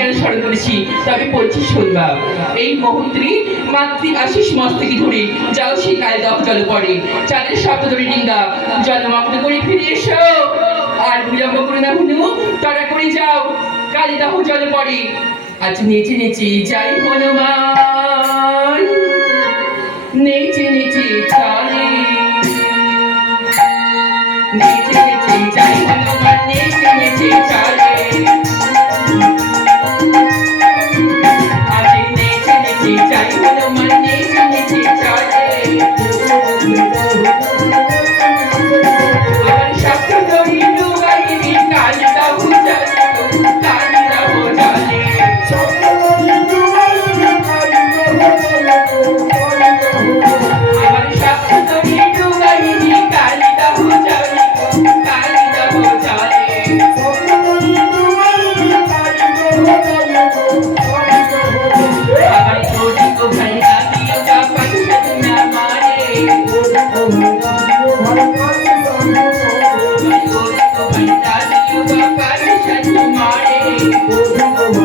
আমি স্মরণ করেছি? তবে পড়ছি শুনবা এই মুহূর্তে মাতৃ আশিস মস্তকে ধরে যাও সেই কালে দহ জল পড়ে। চাঁদের শব্দ ধরে ডিঙ্গা, জলমগ্ন করে ফিরে এসো। আর বিলম্ব করে না হুনু, তারা করে যাও, কালী দহ জলে পড়ে। আজ নেচে নেচে যাই হনুমান চাই